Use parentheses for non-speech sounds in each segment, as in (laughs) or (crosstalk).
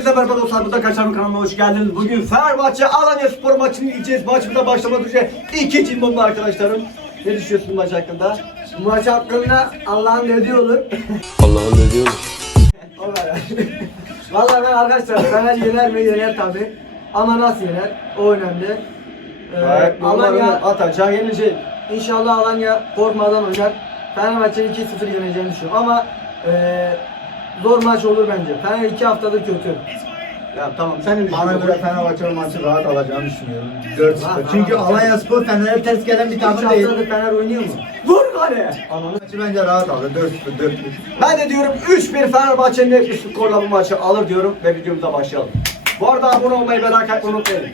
Herkese merhaba dostlar, burada Kaçarım kanalına hoş geldiniz. Bugün Fenerbahçe Alanya Spor maçını izleyeceğiz. Maçımıza başlamadan önce iki cimbomlu arkadaşlarım. Ne düşünüyorsun maç hakkında? Bu maç hakkında Allah'ın dediği olur. (laughs) Allah'ın ne diyor? O kadar. Vallahi ben arkadaşlar Fener yener mi yener tabi. Ama nasıl yener? O önemli. Ee, Alanya atacak yenilecek. inşallah Alanya korkmadan oynar. Fenerbahçe 2-0 yeneceğini düşünüyorum ama e, zor maç olur bence. Fener 2 haftadır kötü. Ya tamam senin Bana göre Fenerbahçe o maçı rahat alacağını düşünüyorum. 4-0. Rahat, Çünkü. Alanya Spor Fener'e ters gelen bir 2 takım değil. haftadır Fener oynuyor mu? Vur kale! Ananı Maçı bence rahat alır. 4-0, 4-1. Ben de diyorum 3-1 Fenerbahçe'nin net bir skorla bu maçı alır diyorum ve videomuza başlayalım. Bu arada abone olmayı ve like atmayı unutmayın.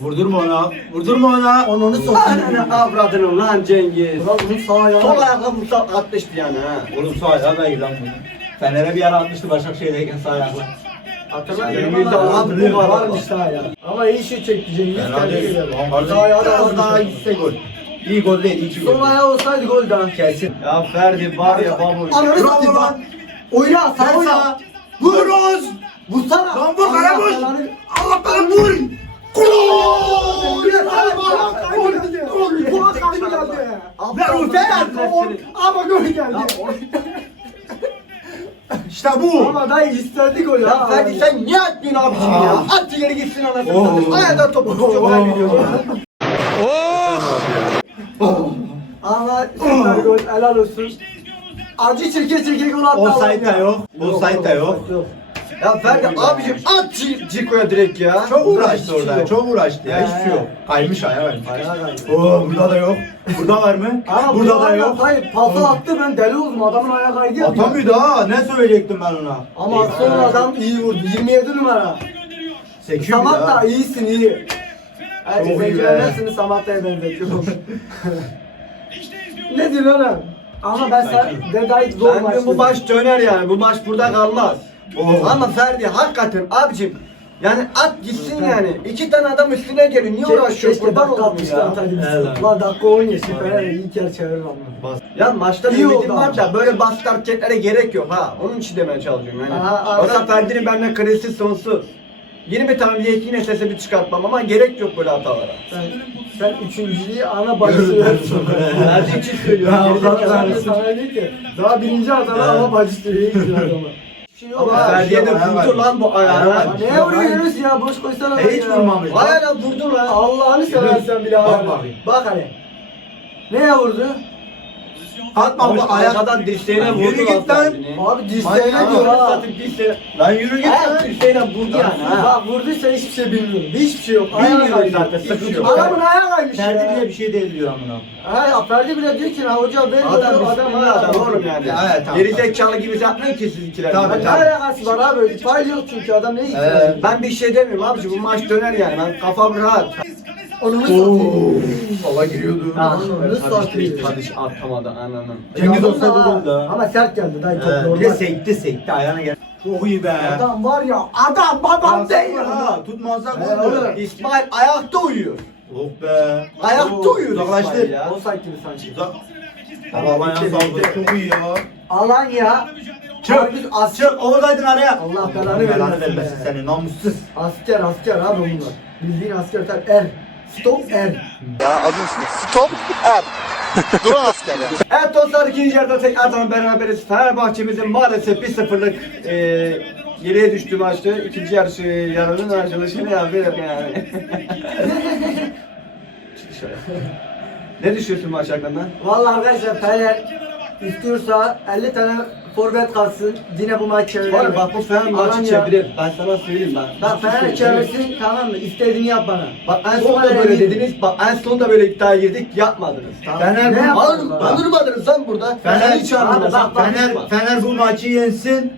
Vurdurma ona. Vurdurma ona. Onunu sokayım. Ananı avradını lan Cengiz. Ulan bunun sağ ayağı. Sol ayakla vursa atmıştı yani ha. Oğlum sağ ayağı da iyi lan bunu. Fener'e bir ara atmıştı Başakşehir'deyken sağ ayakla. Hatırlamıyorum ama lan bu var. varmış sağ ayağı. Ama iyi şut çekti Cengiz. Fena Tebrik değil. ederim. Lan Sağ ayağı da Biraz daha gitse gol. İyi gol değil, iyi Sol gol. ayağı olsaydı gol daha. Kesin. Ya Ferdi var ya babuş. Ananı Bravo satayım lan. bak. Oyna sağ Sen oyna. sağ. Vur Oğuz. Vursana. Lan vur, Allah vur. belanı- Allah bana vur. Gol! Gol! Gol! Gol kalbi geldi. Ver o Ver, gol. Ama gol geldi. İşte bu. Ama dayı isterdi gol Ya Ferdi sen niye atmıyorsun abicim ya? At ileri gitsin anasını satayım. Ayağdan topu tutuyor kaybediyor. Ama süper gol helal olsun. Acı çirke çirke gol attı. Offside de yok. Offside de yok. Ya Ferdi abicim at Ci- Ciko'ya direkt ya. Çok uğraştı orada. Çok uğraştı ya. Hiçbir şey yok. Kaymış. Ayağa kaydı. Oo burada da yok. Burada var mı? Ama burada da yok. Hayır pası attı ben deli oldum adamın ayağı kaydı ya. Atamıyordu ha. Ne söyleyecektim ben ona? Ama son adam iyi vurdu. 27 numara. Sekiyor bir Samat daha. da iyisin iyi. Hadi Çok iyi izleyiciler be. hepsini Samatta'ya benzetiyorum. (laughs) ne diyorsun oğlum? Ama ben sana Dedayı zor Ben maç bu dedim. maç döner yani. Bu maç burada kalmaz. Oh. Ama Ferdi hakikaten abicim yani at gitsin yani. İki tane adam üstüne geliyor. Niye uğraşıyor? Keşke Kurban dakika oldum 60'da ya. Evet. Lan dakika 10 yaşı Fener iyi kere çevirir ama. Ya maçta İyi ümidim oldu var ama. da böyle basit hareketlere gerek yok ha. Onun için demeye çalışıyorum yani. Aha, Yoksa aha. Ferdi'nin benden kredisi sonsuz. Yeni bir tane bir yine sese bir çıkartmam ama gerek yok böyle hatalara. Sen, sen üçüncülüğü ana bacısı versin. Ferdi (laughs) için söylüyorum. Ya Gerizekalı Allah mısın? sana değil ki. Daha birinci hatalar ama bacısı diyor. İyi gidiyor adama. Şey yok Ama. Ferdi'ye de ayağı vurdu lan bu Ayağı ayağına. Neye vuruyorsunuz ya? Boş koysana. Hiç ya. vurmamış. Ayağına vurdu lan. Allah'ını seversen bir daha. Bak hele. Neye vurdu? Atmamış Ama ayak. arkadan Lan vurdu yürü git lan. Abi dirseğine Ayağına diyor ha. dirseğine. Lan yürü git Ayak lan. dirseğine vurdu yani ha. Bak vurduysa hiçbir şey bilmiyorum. Hiçbir şey yok. Ayağı Bilmiyorum kaydı. zaten, Hiçbir sıkıntı yok. yok. Adamın ayağı kaymış Ferdi ya. bile bir şey değil diyor amına. Ha, Ferdi bile diyor ki ha hoca ben Adam adam adam adam oğlum yani. Ya, evet, tamam, Geri zekalı gibi yapmayın ki siz ikiler. Tabii. Ne tabii. alakası var abi? Faal yok çünkü adam ne istiyor? Ben bir şey demiyorum abici bu maç döner yani ben kafam rahat. Onu satayım. Valla giriyordu. Ah. Kardeş, satayım? kardeş atamadı ananın. Cengiz olsaydı gol. Ama sert geldi dayı top Ee, normal. bir de sekti sekti ayağına gel. Çok iyi be. Adam var ya adam babam değil. ha. Tutmazsa gol. oğlum. İsmail ayakta uyuyor. Oh be. Ayakta uyuyor Uzaklaştı. İsmail ya. Offside gibi sanki. Uzak. Ama Alanya saldırı çok iyi ya. Alanya. Çık. As- Çık Oğuz araya. Allah belanı Belanı vermesin vermesin seni namussuz. Asker asker abi bunlar. Bildiğin asker tabi er. Stop er. Ya adı üstünde. Stop er. Duran asker ya. (laughs) Evet dostlar ikinci yarıda tekrardan beraberiz. Fenerbahçe'mizin maalesef 1-0'lık e, geriye düştüğü maçtı. İkinci yarışı yarının açılışı ne yapıyor yani. Şöyle. ne düşünüyorsun maç hakkında? Vallahi arkadaşlar Fener istiyorsa 50 tane forvet kalsın. Yine bu maç çevirir. Var bak bu Fener maçı çevirir. Ben sana söyleyeyim ben. Bak Fener çevirsin tamam mı? İstediğini yap bana. Bak en son da böyle dediniz. Bak en son da böyle iddiaya girdik yapmadınız. Tamam. Fener ne bak? alırmadınız lan burada. Fener- Fener hiç almadınız. Bak, bak, Fener, Fener bu maçı yensin.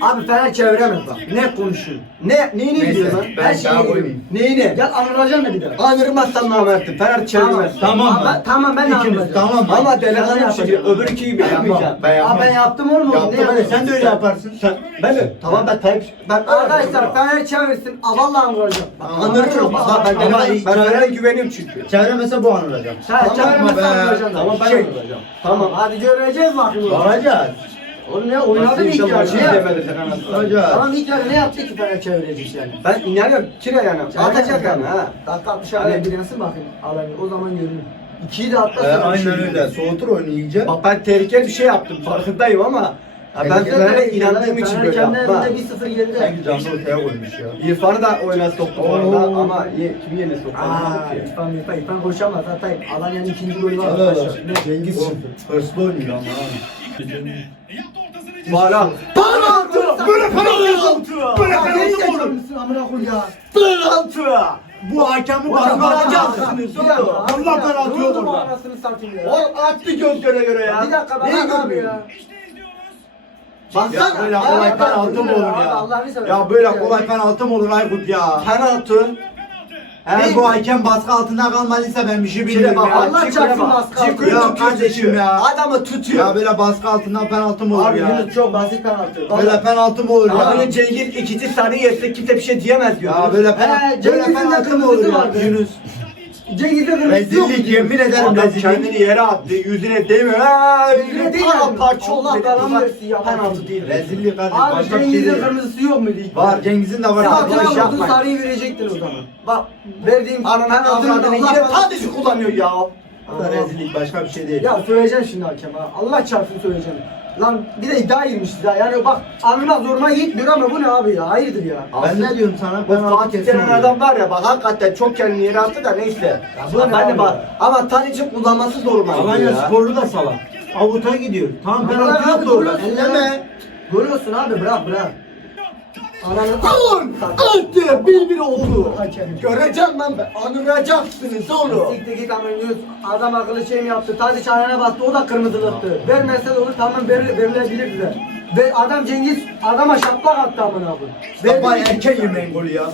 Abi Fener çeviremez bak. Ne konuşuyor? Ne? Neyini Neyse, biliyorsun lan? ben Her şeyi daha biliyorum. koymayayım. Neyini? Gel anılacak mı bir daha? Anırmazsan namerttim. Fener çevirmez. Tamam Ama- mı? tamam, ben İkiniz, anlayacağım. Tamam mı? Ama delikanlı ne şimdi yapacaksın? öbür iki gibi Ben yapmayacağım. yapmam. Ben Aa yapmam. ben yaptım oğlum. Yaptım ne hadi sen de öyle yaparsın. Sen, ben mi? Tamam ben Tayyip... Ben Arkadaşlar Fener çevirsin. Aa vallahi vuracağım. Bak. Bak, bak, ben, Ama ben, iyi- ben Fener'e güveniyorum çünkü. Çeviremese bu anılacağım. Sen Tamam çeviremezsen be. Tamam ben Şey. Tamam hadi göreceğiz bakayım. Bakacağız. Oğlum ne oynadı Nasıl ilk yarı? Ne yaptı? Tamam ilk yarı ne yaptı ki Fener çevirecek yani? Ben inanıyorum kire yani. Atacak yani ha. Dakika 60'a Hani- bir yansın bakayım alanı. O zaman görürüm. İkiyi de atla Ee, sana bir şey aynen öyle. Soğutur oyunu iyice. Bak ben tehlikeli bir şey yaptım farkındayım ama ya ben Tehlikeli Fener'e inandığım için Fener böyle kendi yaptım. ha. evinde 1-0 geride. Sanki canlı ortaya koymuş ya. İrfan'ı da oyuna soktu bu arada Oo. ama ye, kimi yerine soktu? Aaa anlamadım ki. İrfan İrfan İrfan koşamaz zaten Alanya'nın ikinci golü var Allah Allah. arkadaşlar. Ne? Cengiz çıktı. Hırslı oynuyor ama. ha. Bağla. Penaltı! Böyle penaltı! Böyle penaltı mı olur? amına koy ya? Penaltı! Bu hakemi abi, Allah penaltı yok orada. anasını satayım ya? Oğlum attı göz göre göre ya. Bir dakika abi görmüyorsun? ya. Baksana. Ya böyle kolay penaltı mı olur ya? Ya böyle kolay penaltı mı olur Aykut ya? Penaltı. Eğer bu hakem baskı altında kalmadıysa ben bir şey bilmiyorum bak ya. Allah çarpsın baskı. Çikure Ya tutuyor, kardeşim tutuyor. ya. Adamı tutuyor. Ya böyle baskı altından penaltı mı olur Abi ya? Yunus çok basit penaltı. Böyle penaltı mı olur Adamın ya? Cengiz ikinci sarı yetse kimse bir şey diyemez diyor. Ya böyle He, penaltı, böyle Cengiz'in de penaltı mı olur kırmızısı ya? vardı. Yunus. Cengiz'e kırmızı yok. Rezillik yemin ederim Adam rezillik. kendini yere attı, yüzüne değmiyor. Ha, Yüzüne değmiyor. paramparça Allah oldu. belanı Ama versin ya. Penaltı değil. Rezillik kardeşim. Abi Başka bir şey değil. kırmızısı yok muydu ilk? Var Cengiz'in de var. Saatine boş vurdun yapmayın. sarıyı verecektin o zaman. Bak verdiğim Ananın avradını Allah belanı- tadisi kullanıyor ya. Bu da rezillik başka bir şey değil. Ya söyleyeceğim şimdi hakem ha. Allah çarpsın söyleyeceğim. Lan bir de iddia girmişiz ya. Yani bak anına zoruma gitmiyor ama bu ne abi ya? Hayırdır ya? Ben ne diyorum sana? Bu Penaltı Fatih kesin denen oluyor. adam var ya bak hakikaten çok kendini yere attı da neyse. Ya bu ne ben abi de bak ya? ama Tadic'in kullanması zoruma gidiyor Alanya ya. sporlu da salak. Avuta gidiyor. Tamam Ama penaltı abi, yok görüyorsun Elleme. Görüyorsun abi bırak bırak. Ananı Attı bir bir oldu. Hakem. Göreceğim ben be. Anıracaksınız oğlum. Sikteki kamyoncu adam akıllı şey mi yaptı? Tadiç ayağına bastı o da kırmızılıktı. Vermezse de olur tamam ver, verilebilirdi de. Ve adam Cengiz adama şaplak attı amına abi. Baba erken yemeyin golü ya.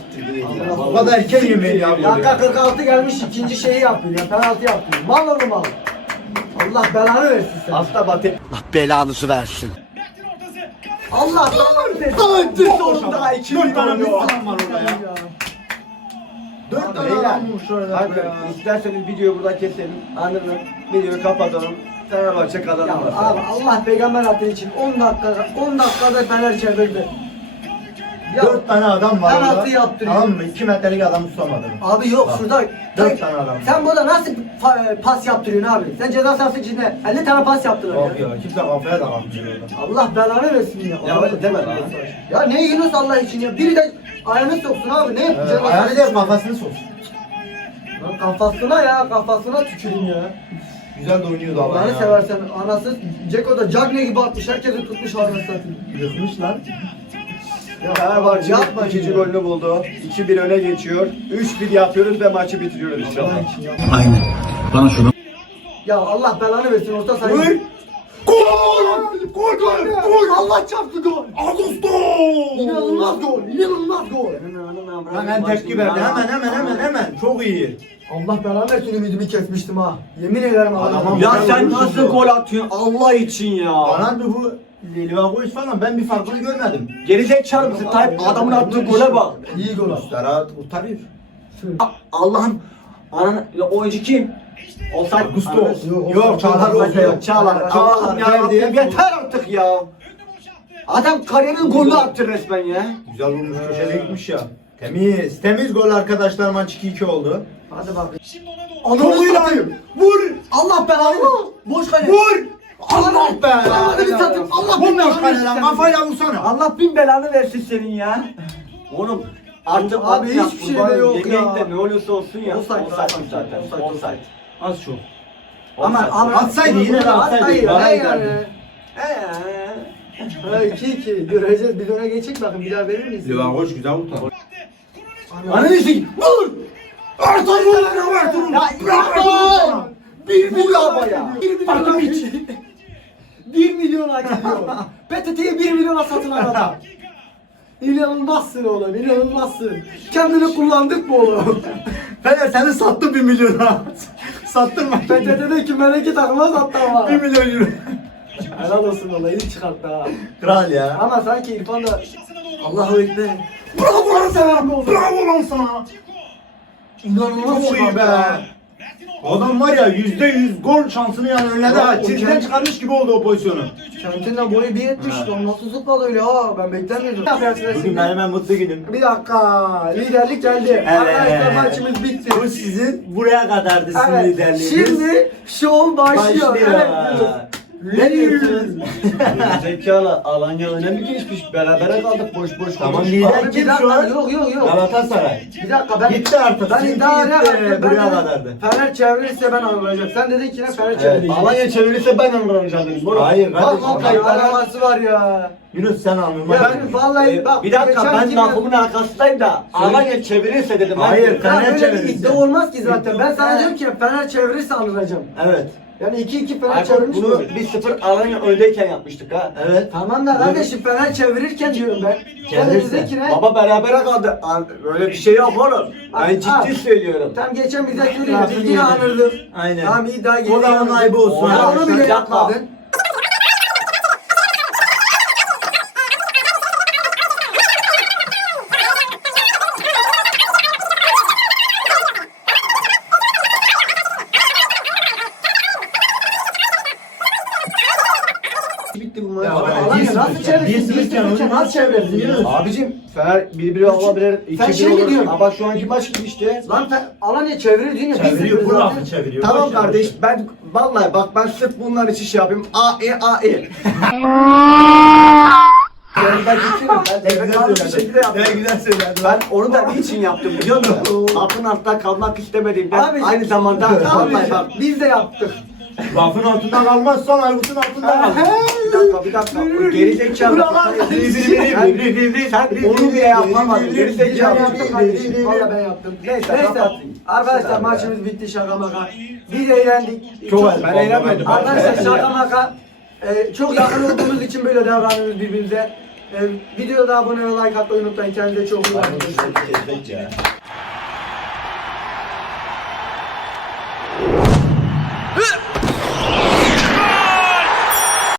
Baba da erken yemeyin ya. Dakika 46 gelmiş ikinci şeyi yapıyor ya penaltı yapıyor. Mal oğlum mal. Allah belanı versin sen. Hasta Batı. Allah belanızı versin. Allah belanı versin. Attı sonunda iki Dört bir tane oluyor. Müslüman var orada ya. Dört tane Beyler, adam vurmuş orada ya. isterseniz videoyu burada keselim. Anladın Videoyu kapatalım. Fenerbahçe Ya kazanır. abi Allah peygamber attığı için 10 dakika 10 dakikada Fener çevirdi. Ya, Dört tane adam var Penaltı orada. yaptırıyor. Tamam mı? İki metrelik adam tutamadı. Abi yok Bak, şurada dört tane adam. Sen burada nasıl fa- pas yaptırıyorsun abi? Sen ceza sahası içinde 50 tane pas yaptılar Yok ya. ya kimse kafaya da kalkmıyor orada. Allah belanı versin ya. Ya öyle deme lan. Ya ne Yunus Allah için ya? Biri de ayağını soksun abi. Ne Ee, yapacaksın? ayağını değil kafasını soksun. Lan kafasına ya kafasına tüküreyim ya. Güzel de oynuyordu ama Allah'ını ya. seversen anası Ceko da Cagne gibi atmış. Herkesi tutmuş anasını satayım. Yıkmış lan. Fenerbahçe Yapma ikinci golünü buldu. 2-1 öne geçiyor. 3-1 yapıyoruz ve maçı bitiriyoruz inşallah. Aynen. Bana şunu. Ya Allah belanı versin orta sayı. Vur! Gol! Gol gol! Gol! Allah çarptı gol! Augusto! İnanılmaz gol. İnanılmaz gol. Hemen tepki verdi. Hemen hemen hemen hemen. Çok iyi. Allah belanı versin ümidimi kesmiştim ha. Yemin ederim Adama Allah'ım. Ya sen nasıl gol atıyorsun Allah için ya? Bana bir bu Livakovic falan ben bir farkını görmedim. Geri zekalı mısın Tayyip? Adamın attığı gole bak. İyi gol attı. Ustara kurtarıyor. A- Allah'ım. Ananı, ya oyuncu kim? Offside Gusto. Yok, Yok, Çağlar. Gusto yok. Çağlar. Allah'ım ya. Rabbim yeter artık ya. Adam kariyerin golü attı resmen ya. Güzel vurmuş köşede gitmiş ya. Temiz. Temiz gol arkadaşlar maç 2-2 oldu. Hadi bak. Çok iyi lan. Vur. Allah belanı. Boş kale. Vur. Allah be. Allah'ını satayım. Allah bin belanı kaleler versin. kafayla vursana. Allah bin belanı versin senin ya. Oğlum artık Oğlum, abi hiçbir şey de yok ya. Yemekte ne olursa olsun ya. Offside, offside, zaten. offside, offside. Az çok. Ama Offside. ama Atsaydı yine de atsaydı. Hayır, Bana hayır. giderdi. Ha 2 2 göreceğiz. Bir döne geçecek bakın bir daha verir miyiz? Livakovic güzel vurdu. Ananı sikeyim. Vur! Ertuğrul! Ertuğrul! Bırak Ertuğrul! 1 milyon havaya. 1 milyon Fakir piç. 1 milyon hak ediyor. PTT'yi 1 milyona satın al adam. İnanılmazsın oğlum, inanılmazsın. Kendini kullandık mı oğlum? (laughs) Fener seni sattı 1 milyona. Sattın mı? PTT'deki meleki takıma sattı ama. 1 milyon euro. Helal olsun valla, iyi çıkarttı ha. Kral ya. Ama sanki İrfan da... Allahu Ekber. Bravo lan sana! Bravo lan sana! İnanılmaz Çok iyi be ha. Adam var ya yüzde yüz gol şansını yani önledi ha. Çizgiden çıkarmış gibi oldu o pozisyonu. Kendinden boyu 1.70 lan nasıl zıpladı öyle ha ben beklemiyordum. Bugün benim en mutlu günüm. Bir dakika liderlik geldi. Arkadaşlar maçımız bitti. Bu sizin buraya kadardı sizin Evet. liderliğiniz. Şimdi şov başlıyor. başlıyor. Evet. Ne diyorsunuz? Zekalı Alanya öne mi geçmiş? Berabere kaldık boş boş. Tamam, konuşma. lider kim şu an? yok yok yok. Galatasaray. Bir dakika ben Gitti artık, Ben sizinki iddiaya gitti, baktım. Ben buraya kadardı. Fener çevirirse ben alacağım. Sen dedin ki ne Fener çevirecek. Alanya çevirirse ben dedim. Moruk. Hayır, Bak kardeşim, kayıtlara. alakası var ya. Yunus sen anlama. Ya ben vallahi Ee, bak bir dakika geçen ben gibi- lafımın arkasındayım da Alanya çevirirse dedim. Hayır, Ya Fener öyle bir çevirirse. iddia olmaz ki zaten. Ben sana diyorum ki Fener çevirirse alacağım. Evet. Yani 2-2 Fener Aykut çevirmiş bunu bunu. 1-0 Alanya öndeyken yapmıştık ha. Evet. Tamam da kardeşim Fener çevirirken diyorum ben. Sen de Çevirirse. dedin ki ne? Baba berabere kaldı. An- Böyle bir şey yok oğlum. Ben Abi, ciddi söylüyorum. Tam geçen bize Lafını söylüyordun yine yedim. anırdık. Aynen. Tamam iddia O zaman ayıbı olsun Ya onu bile Yapma. yapmadın. Bitti bu maç. Ya Abi ben- Alanya bir sıfır nasıl iken, çevirsin? bir Bir onu nasıl çevirdin Yunus? Abicim Fener birbiri olabilir. Sen 2-1 şey mi olur. diyorsun? Bak şu anki maç gibi işte. Lan Fe- Alanya çevirir diyor ya. bir Çeviriyor, bu lafı çeviriyor. Tamam Boş kardeş ver. ben vallahi bak ben sırf bunlar için şey yapayım. A E A E. Yani ben gittim. Ben Ne güzel bir söyledin. şekilde yaptım. Ne güzel söyledin. Ben onu da niçin yaptım biliyor musun? Altın altta kalmak istemedim. Ben Abi, aynı zamanda vallahi bak biz de yaptık. Lafın altında kalmazsan Aykut'un altında kal. bir dakika bir dakika. Geri zekalı. Sen- onu bile yapamadın. Geri Ben zekalı. Valla ben yaptım. Neyse, kapatın. Arkadaşlar maçımız bitti şaka maka. Biz eğlendik. Çok Ben eğlenmedim. Arkadaşlar şaka maka. Ee, çok yakın olduğumuz için böyle davranıyoruz birbirimize. Ee, videoda abone ve like atmayı unutmayın. Kendinize çok iyi bakın.